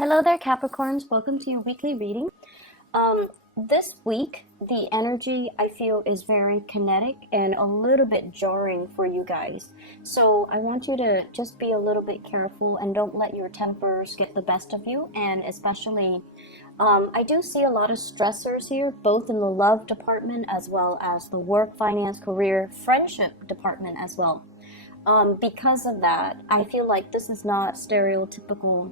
Hello there, Capricorns. Welcome to your weekly reading. This week, the energy I feel is very kinetic and a little bit jarring for you guys. So I want you to just be a little bit careful and don't let your tempers get the best of you. And especially, I do see a lot of stressors here, both in the love department as well as the work, finance, career, friendship department as well. Because of that, I feel like this is not stereotypical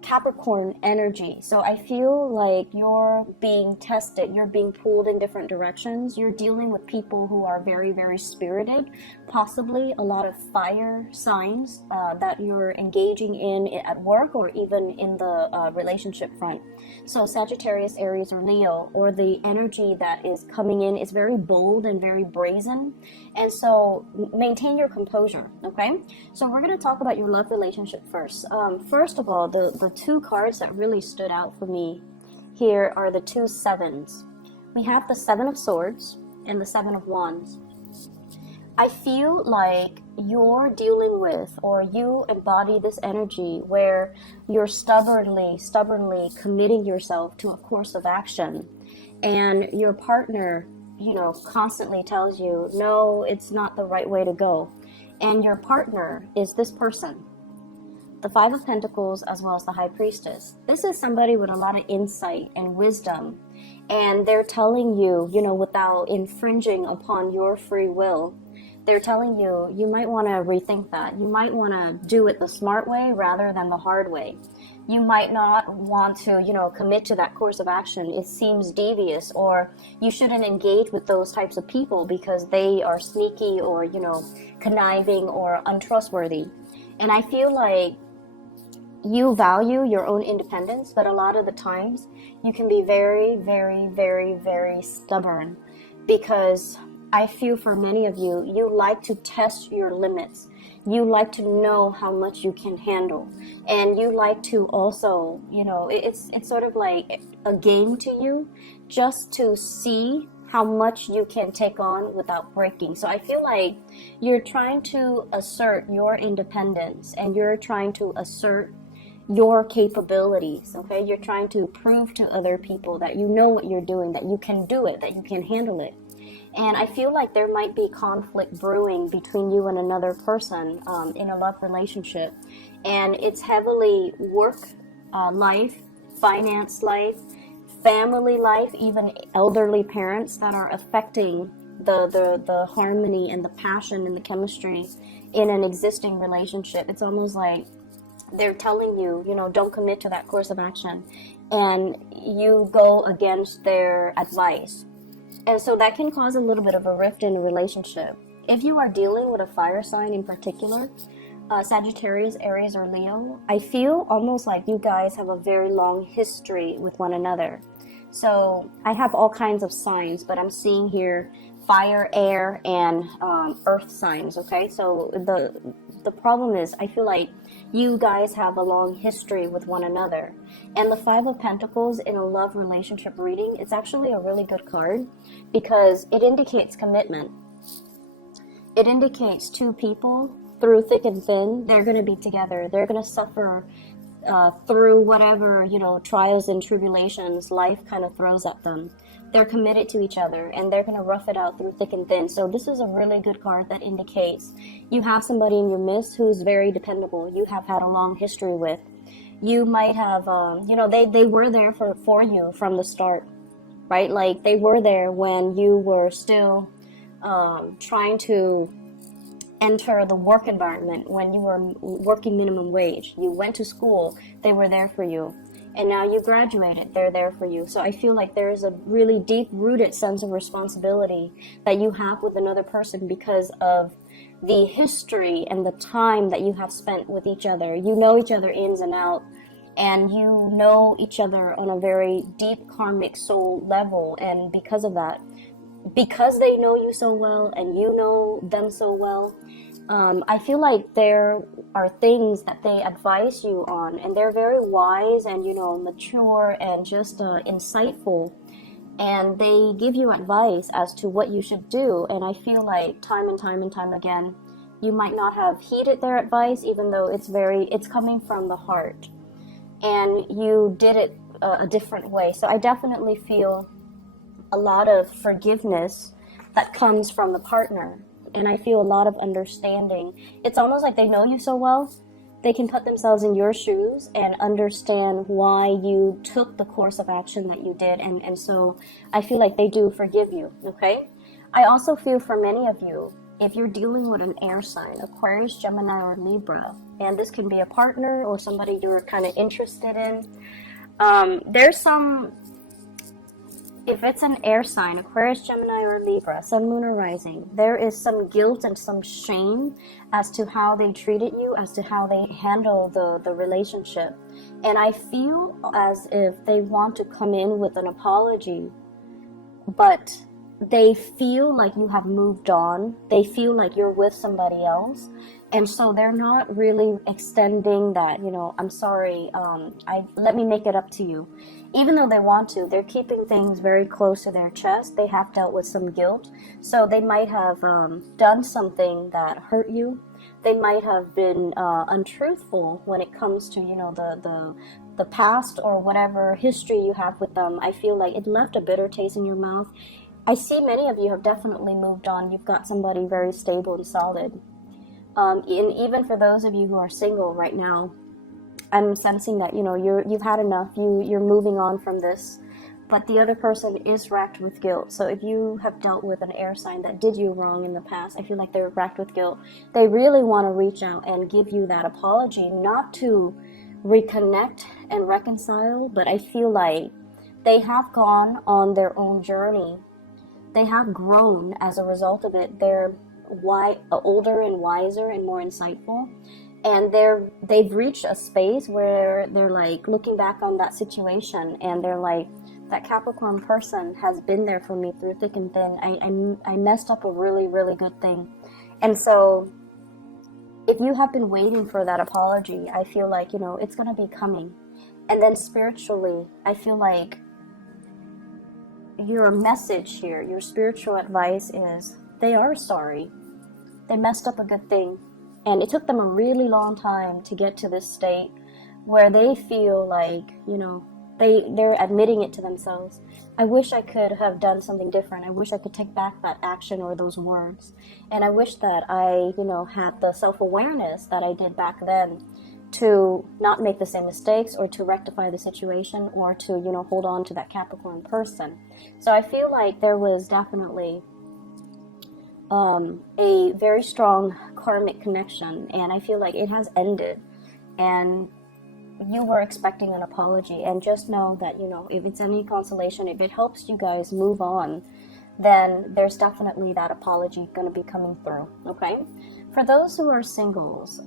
Capricorn energy. So I feel like you're being tested, you're being pulled in different directions. You're dealing with people who are very, very spirited, possibly a lot of fire signs that you're engaging in at work or even in the relationship front. So Sagittarius, Aries, or Leo, or the energy that is coming in is very bold and very brazen. And so maintain your composure, okay? So we're going to talk about your love relationship first. First of all, the two cards that really stood out for me here are the two sevens. We have the Seven of Swords and the Seven of Wands. I feel like you're dealing with, or you embody this energy where you're stubbornly committing yourself to a course of action, and your partner, constantly tells you, no, it's not the right way to go. And your partner is this person, the Five of Pentacles as well as the High Priestess. This is somebody with a lot of insight and wisdom, and they're telling you, without infringing upon your free will, they're telling you, you might want to rethink that. You might want to do it the smart way rather than the hard way. You might not want to, commit to that course of action. It seems devious, or you shouldn't engage with those types of people because they are sneaky or, conniving or untrustworthy. And I feel like you value your own independence, but a lot of the times you can be very, very, very, very stubborn, because I feel for many of you, you like to test your limits. You like to know how much you can handle. And you like to also, it's sort of like a game to you, just to see how much you can take on without breaking. So I feel like you're trying to assert your independence, and you're trying to assert your capabilities, okay? You're trying to prove to other people that you know what you're doing, that you can do it, that you can handle it. And I feel like there might be conflict brewing between you and another person in a love relationship. And it's heavily work life, finance life, family life, even elderly parents that are affecting the harmony and the passion and the chemistry in an existing relationship. It's almost like they're telling you, don't commit to that course of action. And you go against their advice. And so that can cause a little bit of a rift in a relationship. If you are dealing with a fire sign in particular, Sagittarius, Aries, or Leo, I feel almost like you guys have a very long history with one another. So I have all kinds of signs, but I'm seeing here fire, air, and earth signs, okay? So the problem is, I feel like you guys have a long history with one another. And the Five of Pentacles in a love relationship reading, it's actually a really good card because it indicates commitment. It indicates two people through thick and thin. They're going to be together. They're going to suffer through whatever, trials and tribulations life kind of throws at them. They're committed to each other, and they're going to rough it out through thick and thin. So this is a really good card that indicates you have somebody in your midst who's very dependable. You have had a long history with. You might have, they were there for you from the start, right? Like they were there when you were still trying to enter the work environment, when you were working minimum wage. You went to school, they were there for you. And now you graduated, they're there for you. So I feel like there is a really deep-rooted sense of responsibility that you have with another person because of the history and the time that you have spent with each other. You know each other ins and out, and you know each other on a very deep karmic soul level. And because of that, because they know you so well and you know them so well, I feel like there are things that they advise you on, and they're very wise and, mature and just insightful. And they give you advice as to what you should do. And I feel like time and time and time again, you might not have heeded their advice, even though it's coming from the heart, and you did it a different way. So I definitely feel a lot of forgiveness that comes from the partner, and I feel a lot of understanding. It's almost like they know you so well, they can put themselves in your shoes and understand why you took the course of action that you did, and so I feel like they do forgive you, okay? I also feel for many of you, if you're dealing with an air sign, Aquarius, Gemini, or Libra, and this can be a partner or somebody you're kind of interested in, there's some, if it's an air sign, Aquarius, Gemini, or Libra, Sun, Moon, or Rising, there is some guilt and some shame as to how they treated you, as to how they handle the relationship. And I feel as if they want to come in with an apology, but they feel like you have moved on. They feel like you're with somebody else. And so they're not really extending that, I'm sorry, let me make it up to you. Even though they want to, they're keeping things very close to their chest. They have dealt with some guilt. So they might have done something that hurt you. They might have been untruthful when it comes to, the past or whatever history you have with them. I feel like it left a bitter taste in your mouth. I see many of you have definitely moved on. You've got somebody very stable and solid. And even for those of you who are single right now, I'm sensing that, you've had enough. You're moving on from this. But the other person is racked with guilt. So if you have dealt with an air sign that did you wrong in the past, I feel like they're racked with guilt. They really want to reach out and give you that apology, not to reconnect and reconcile, but I feel like they have gone on their own journey. They have grown as a result of it. They're older and wiser and more insightful, and they've reached a space where they're like looking back on that situation, and they're like, that Capricorn person has been there for me through thick and thin. I messed up a really, really good thing. And so if you have been waiting for that apology, I feel like, it's going to be coming. And then spiritually, I feel like your message here, your spiritual advice is they are sorry. They messed up a good thing. And it took them a really long time to get to this state where they feel like, they're admitting it to themselves. I wish I could have done something different. I wish I could take back that action or those words. And I wish that I, had the self-awareness that I did back then to not make the same mistakes or to rectify the situation or to, hold on to that Capricorn person. So I feel like there was definitely a very strong karmic connection, and I feel like it has ended, and you were expecting an apology. And just know that, if it's any consolation, if it helps you guys move on, then there's definitely that apology going to be coming through, okay? For those who are singles,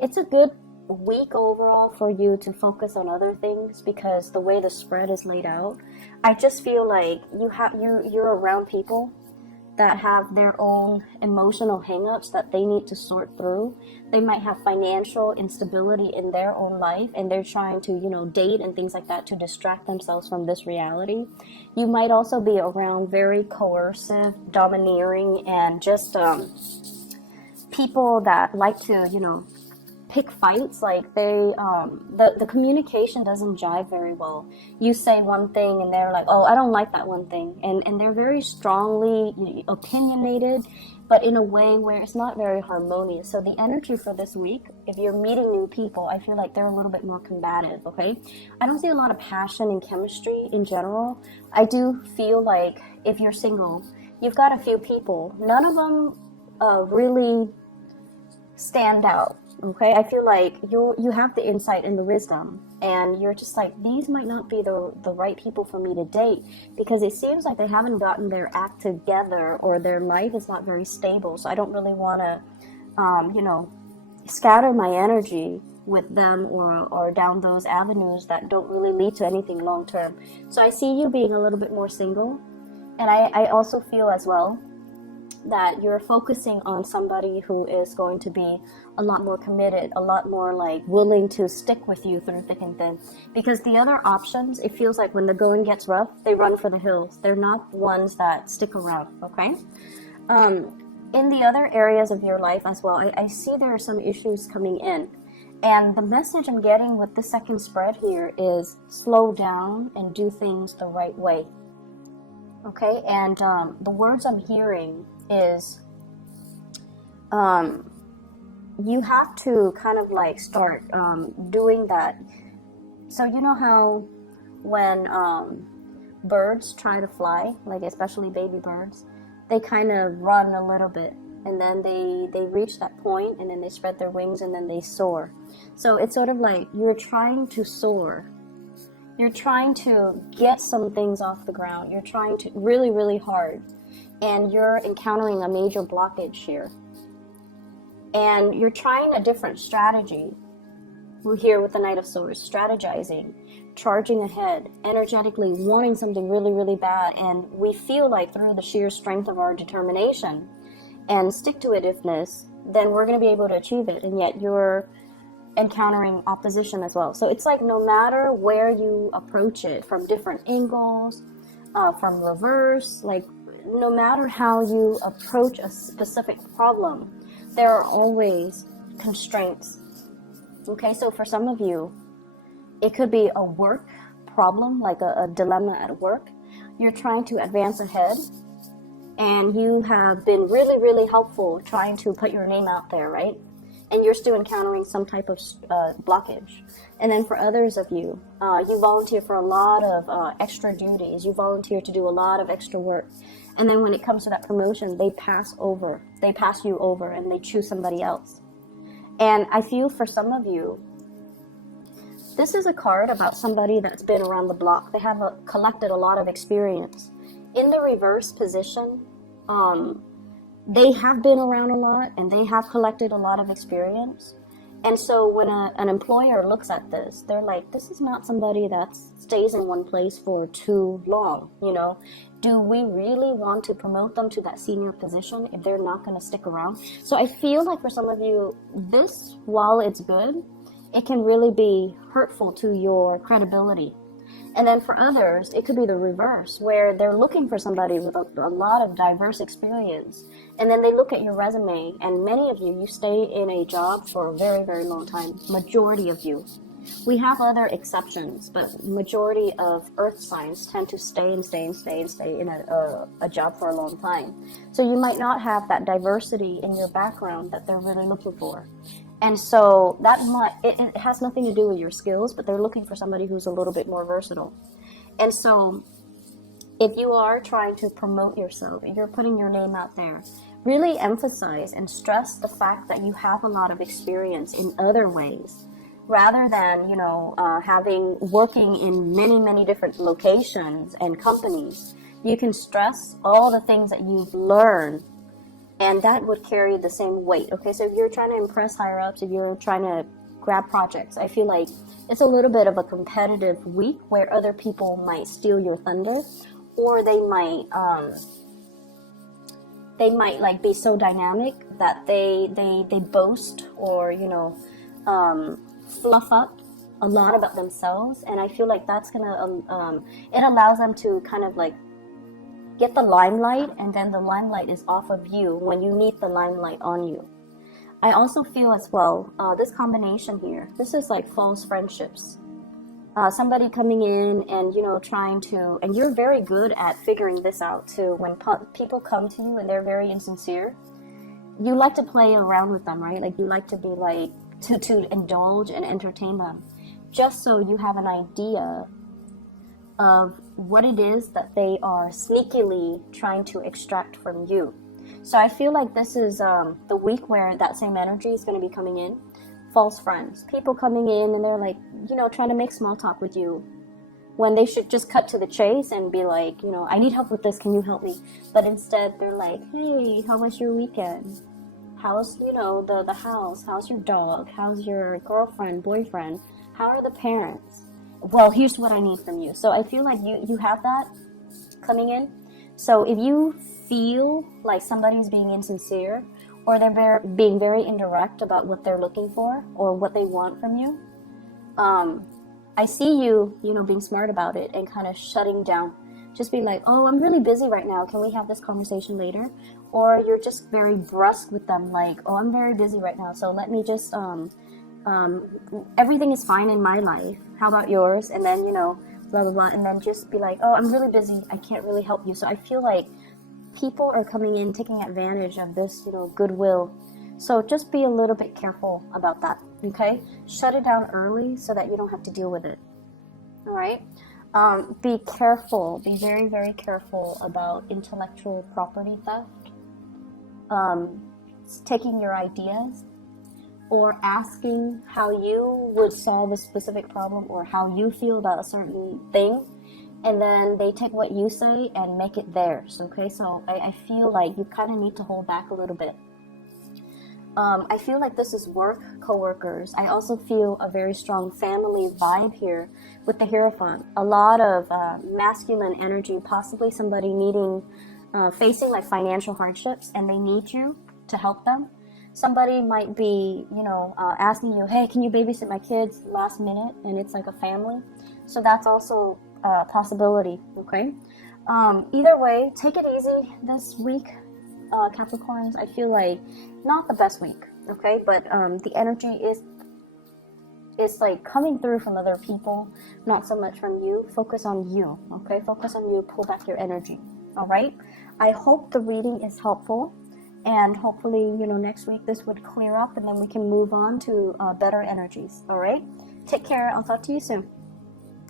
it's a good week overall for you to focus on other things, because the way the spread is laid out, I just feel like you're around people that have their own emotional hangups that they need to sort through. They might have financial instability in their own life, and they're trying to, date and things like that to distract themselves from this reality. You might also be around very coercive, domineering, and just people that like to, pick fights. Like the communication doesn't jive very well. You say one thing and they're like, oh, I don't like that one thing, and they're very strongly opinionated, but in a way where it's not very harmonious. So the energy for this week, if you're meeting new people, I feel like they're a little bit more combative, okay? I don't see a lot of passion and chemistry in general. I do feel like if you're single, you've got a few people, none of them really stand out. Okay, I feel like you have the insight and the wisdom, and you're just like, these might not be the right people for me to date, because it seems like they haven't gotten their act together, or their life is not very stable. So I don't really want to, scatter my energy with them or down those avenues that don't really lead to anything long term. So I see you being a little bit more single, and I also feel as well that you're focusing on somebody who is going to be a lot more committed, a lot more like willing to stick with you through thick and thin. Because the other options, it feels like when the going gets rough, they run for the hills. They're not ones that stick around, okay? in the other areas of your life as well, I see there are some issues coming in. And the message I'm getting with the second spread here is slow down and do things the right way. Okay, and the words I'm hearing is you have to kind of like start doing that. So you know how when birds try to fly, like especially baby birds, they kind of run a little bit, and then they reach that point, and then they spread their wings, and then they soar. So it's sort of like you're trying to soar. You're trying to get some things off the ground. You're trying to really, really hard, and you're encountering a major blockage here. And you're trying a different strategy. We're here with the Knight of Swords, strategizing, charging ahead, energetically wanting something really, really bad. And we feel like through the sheer strength of our determination and stick-to-itiveness, then we're going to be able to achieve it. And yet you're encountering opposition as well. So it's like no matter where you approach it, from different angles, from reverse, like no matter how you approach a specific problem, there are always constraints. Okay, so for some of you, it could be a work problem, like a dilemma at work. You're trying to advance ahead, and you have been really, really helpful trying to put your name out there, right? And you're still encountering some type of blockage. And then for others of you, you volunteer for a lot of extra duties. You volunteer to do a lot of extra work. And then when it comes to that promotion, they pass you over, and they choose somebody else. And I feel for some of you, this is a card about somebody that's been around the block. They have collected a lot of experience. In the reverse position, they have been around a lot, and they have collected a lot of experience. And so when an employer looks at this, they're like, this is not somebody that stays in one place for too long, you know? Do we really want to promote them to that senior position if they're not going to stick around? So I feel like for some of you, this, while it's good, it can really be hurtful to your credibility. And then for others, it could be the reverse, where they're looking for somebody with a lot of diverse experience. And then they look at your resume, and many of you stay in a job for a very, very long time. Majority of you. We have other exceptions, but majority of earth signs tend to stay in a job for a long time. So you might not have that diversity in your background that they're really looking for. And so it has nothing to do with your skills, but they're looking for somebody who's a little bit more versatile. And so if you are trying to promote yourself, if you're putting your name out there, really emphasize and stress the fact that you have a lot of experience in other ways, rather than, working in many, many different locations and companies. You can stress all the things that you've learned, and that would carry the same weight. Okay, so if you're trying to impress higher ups, if you're trying to grab projects, I feel like it's a little bit of a competitive week where other people might steal your thunder, or they might like be so dynamic that they boast, or fluff up a lot about themselves. And I feel like that's gonna it allows them to kind of like get the limelight, and then the limelight is off of you when you need the limelight on you. I also feel as well, this combination here, this is like false friendships. Somebody coming in and, trying to, and you're very good at figuring this out too. When people come to you and they're very insincere, you like to play around with them, right? Like you like to be like, to indulge and entertain them, just so you have an idea of what it is that they are sneakily trying to extract from you. So I feel like this is the week where that same energy is going to be coming in. False friends, people coming in and they're like, trying to make small talk with you, when they should just cut to the chase and be like, I need help with this, can you help me? But instead they're like, hey, how was your weekend? How's, the house? How's your dog? How's your girlfriend, boyfriend? How are the parents? Well, here's what I need from you. So I feel like you have that coming in. So if you feel like somebody's being insincere, or they're being very indirect about what they're looking for or what they want from you, I see you, being smart about it and kind of shutting down. Just be like, oh, I'm really busy right now. Can we have this conversation later? Or you're just very brusque with them, like, oh, I'm very busy right now. So let me just, everything is fine in my life. How about yours? And then, you know, blah, blah, blah. And then just be like, oh, I'm really busy. I can't really help you. So I feel like people are coming in, taking advantage of this, you know, goodwill. So just be a little bit careful about that, okay? Shut it down early so that you don't have to deal with it, all right? Be careful, be very, very careful about intellectual property theft, taking your ideas, or asking how you would solve a specific problem or how you feel about a certain thing, and then they take what you say and make it theirs, okay? So I feel like you kind of need to hold back a little bit. I feel like this is work, co-workers. I also feel a very strong family vibe here with the Hierophant. A lot of masculine energy, possibly somebody needing, facing like financial hardships, and they need you to help them. Somebody might be, you know, asking you, hey, can you babysit my kids last minute? And it's like a family. So that's also a possibility, okay? Either way, take it easy this week, Capricorns. I feel like not the best week, okay? But the energy is like coming through from other people, not so much from you. Focus on you, okay? Focus on you, pull back your energy, all right? I hope the reading is helpful. And hopefully, you know, next week this would clear up and then we can move on to better energies. All right? Take care. I'll talk to you soon.